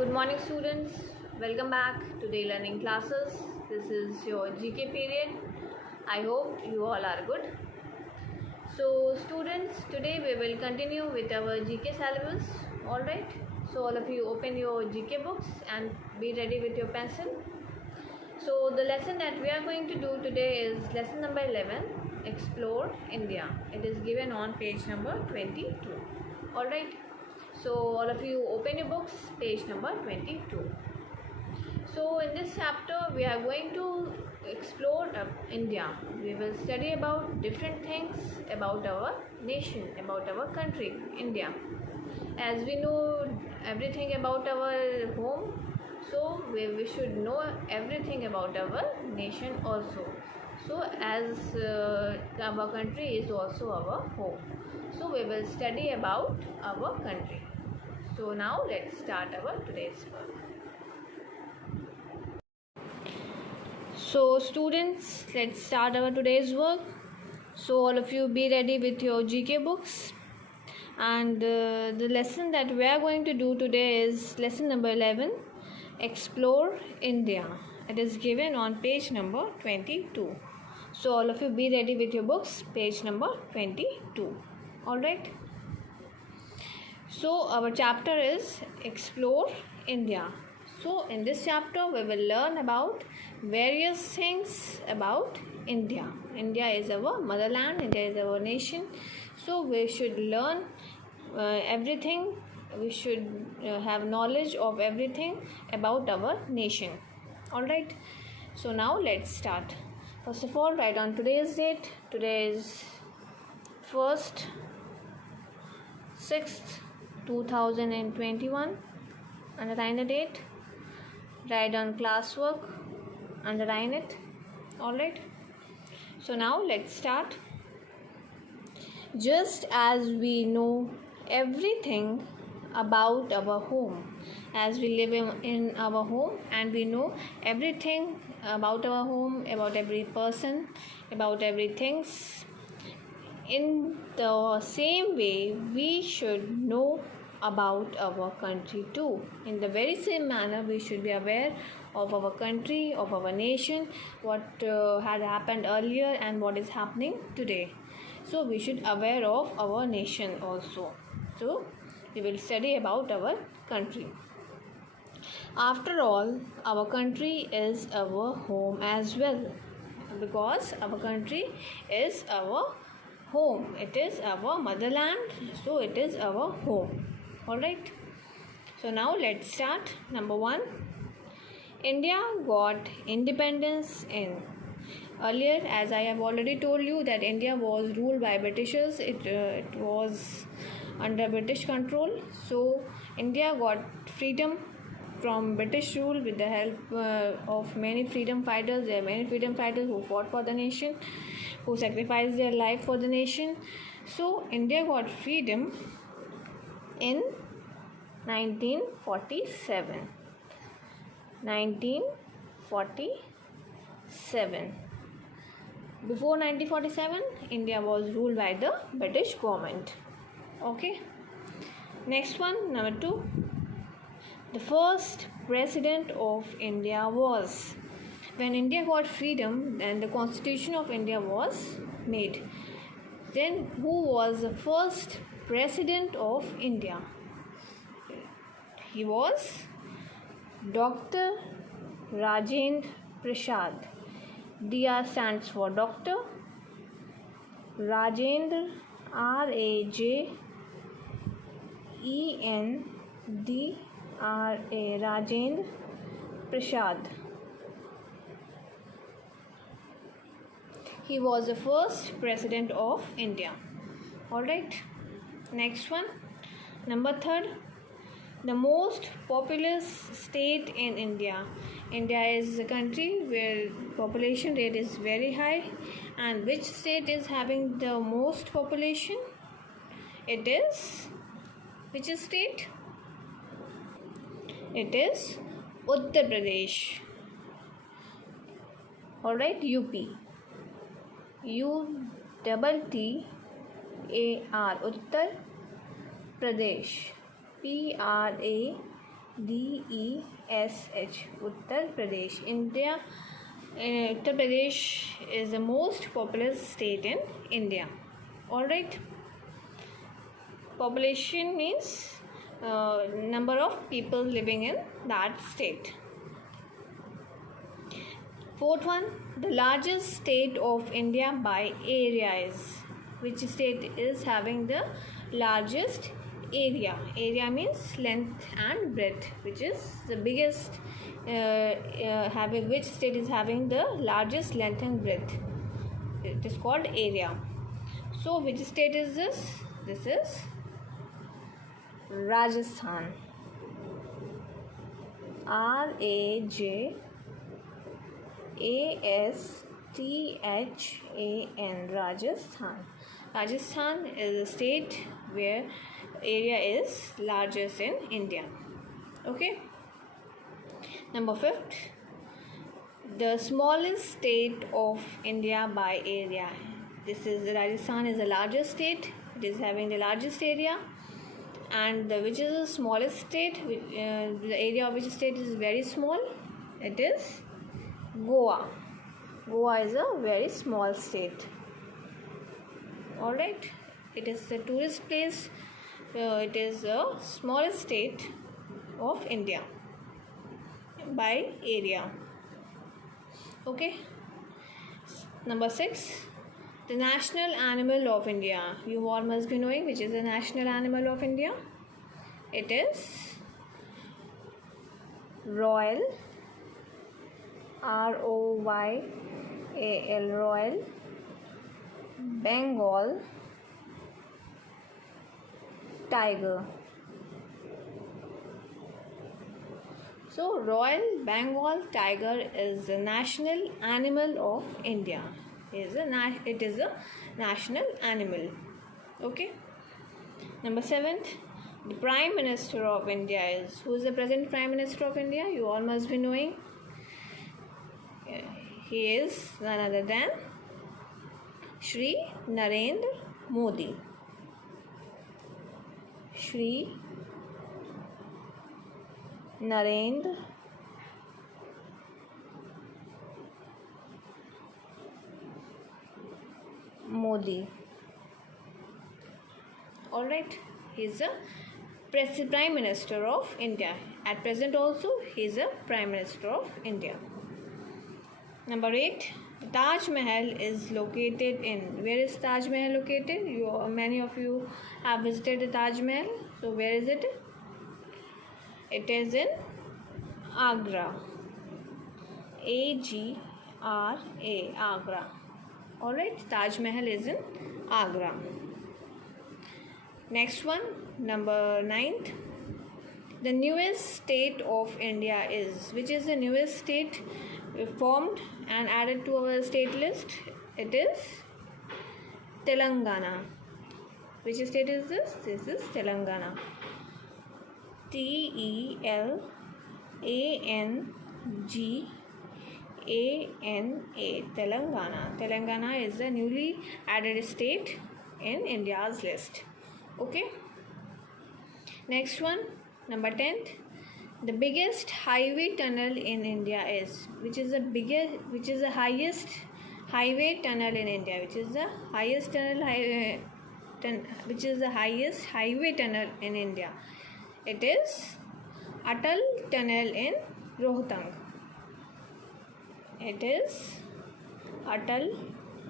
Good morning, students. Welcome back to Day Learning Classes. This is your GK period. I hope you all are good. So, students, today we will continue with our GK syllabus. Alright. So, all of you open your GK books and be ready with your pencil. So, the lesson that we are going to do today is lesson number 11, Explore India. It is given on page number 22. Alright. So all of you open your books, page number 22. So in this chapter we are going to explore India. We will study about different things about our nation, about our country, India. As we know everything about our home, so we should know everything about our nation also. So as our country is also our home, so we will study about our country. So now let's start our today's work. So students, let's start our today's work. So all of you be ready with your GK books. And the lesson that we are going to do today is lesson number 11, Explore India. It is given on page number 22. So all of you be ready with your books, page number 22. Alright. So our chapter is Explore India. So in this chapter we will learn about various things about India. India is our motherland, India is our nation. So we should learn everything. We should have knowledge of everything about our nation. Alright. So now let's start. First of all, write on today's date. Today is 1st 6th 2021. Underline the date. Write on classwork. Underline it. Alright. So now let's start. Just as we know everything about our home, as we live in our home and we know everything about our home, about every person, about everything, in the same way we should know about our country too. In the very same manner we should be aware of our country, of our nation, what had happened earlier and what is happening today. So we should aware of our nation also. So we will study about our country. After all, our country is our home as well, because our country is our home. It is our motherland, so it is our home. Alright. So now let's start. Number 1. India got independence in. Earlier, as I have already told you, that India was ruled by Britishers. It was under British control. So India got freedom from British rule with the help of many freedom fighters. There are many freedom fighters who fought for the nation, who sacrificed their life for the nation. So India got freedom in 1947. 1947. Before 1947, India was ruled by the British government. Okay. Next one, number 2. The first president of India was. When India got freedom, then the Constitution of India was made. Then who was the first president of India? He was Dr. Rajendra Prasad. DR stands for Dr. Rajendra, R-A-J-E-N-D-R-A, Rajendra Prasad. He was the first president of India. Alright. Next one. Number 3. The most populous state in India. India is a country where population rate is very high. And which state is having the most population? It is, which state? It is Uttar Pradesh. Alright, UP. UTTAR, Uttar Pradesh. DESH, Uttar Pradesh. Uttar Pradesh is the most populous state in India. Alright. Population means number of people living in that state. Fourth one, the largest state of India by area is. Which state is having the largest area? Area means length and breadth. Which is the biggest? Which state is having the largest length and breadth? It is called area. So, which state is this? This is Rajasthan. RAJASTHAN, Rajasthan. Rajasthan is a state where area is largest in India. Okay. Number 5, the smallest state of India by area. This is Rajasthan is the largest state. It is having the largest area. And which is the smallest state? The area of which state is very small? It is Goa. Goa is a very small state. Alright. It is a tourist place. It is the smallest state of India by area. Okay. Number 6. The national animal of India. You all must be knowing which is the national animal of India. It is Royal, ROYAL, Royal Bengal tiger. So, Royal Bengal tiger is the national animal of India. It is a national animal. Okay. Number 7, the Prime Minister of India is. Who is the present Prime Minister of India? You all must be knowing. He is none other than Shri Narendra Modi. Shri Narendra Modi. Alright, he is the Prime Minister of India. At present also, he is the Prime Minister of India. Number 8, Taj Mahal is located in. Where is Taj Mahal located? Many of you have visited the Taj Mahal. So, where is it? It is in Agra. AGRA, Agra. Alright, Taj Mahal is in Agra. Next one, number 9th. The newest state of India is. Which is the newest state formed and added to our state list? It is Telangana. Which state is this? This is Telangana. TELANGANA. Telangana. Telangana is the newly added state in India's list. Okay. Next one, number 10th. The biggest highway tunnel in India is. Which is the highest highway tunnel in India? Which is the highest highway tunnel in India? It is Atal Tunnel in Rohtang. It is Atal,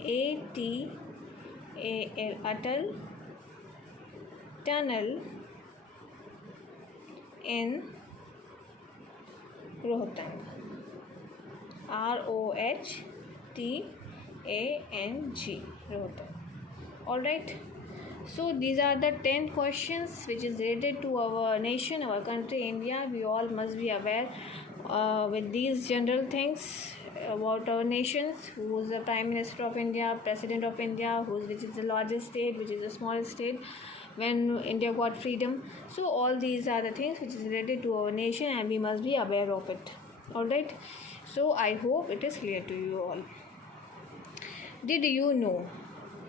ATAL, Atal Tunnel in Rohtang. ROHTANG, Rohtang. Alright. So these are the 10 questions which is related to our nation, our country, India. We all must be aware with these general things about our nations. Who is the Prime Minister of India, President of India, which is the largest state, which is the smallest state, when India got freedom. So all these are the things which is related to our nation and we must be aware of it. Alright. So I hope it is clear to you all. Did you know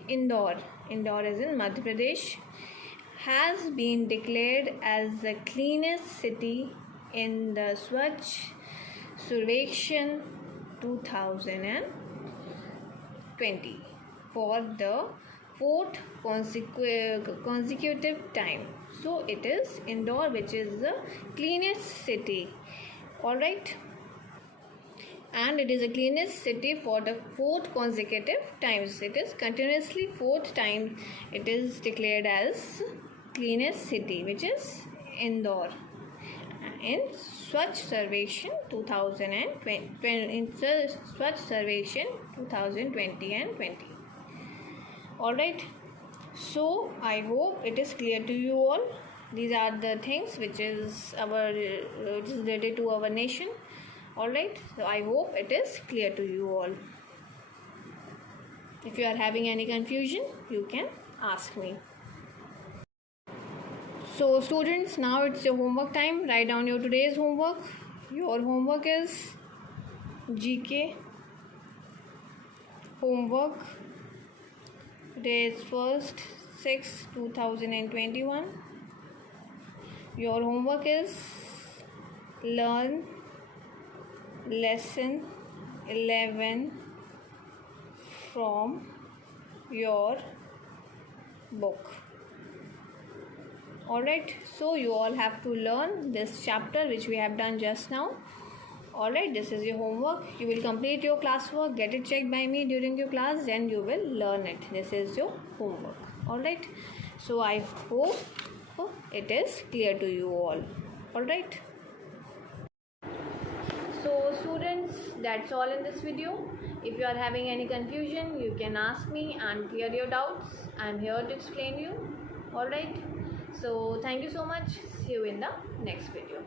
Indore is in Madhya Pradesh, has been declared as the cleanest city in the Swachh Survekshan 2020 for the fourth consecutive time. So it is Indore, which is the cleanest city. Alright, and it is the cleanest city for the fourth consecutive times. It is continuously fourth time it is declared as cleanest city, which is Indore in Swachh Survekshan 2020, in Swachh Survekshan 2020 and 20. Alright, so I hope it is clear to you all. These are the things which is related to our nation. Alright, so I hope it is clear to you all. If you are having any confusion, you can ask me. So students, now it's your homework time. Write down your today's homework. Your homework is GK homework. Today is 1st 6 2021. Your homework is learn lesson 11 from your book. Alright, so you all have to learn this chapter which we have done just now. Alright, this is your homework. You will complete your classwork, get it checked by me during your class, then you will learn it. This is your homework. Alright, so I hope it is clear to you all. Alright, so students, that's all in this video. If you are having any confusion, you can ask me and clear your doubts. I am here to explain you. Alright, so thank you so much. See you in the next video.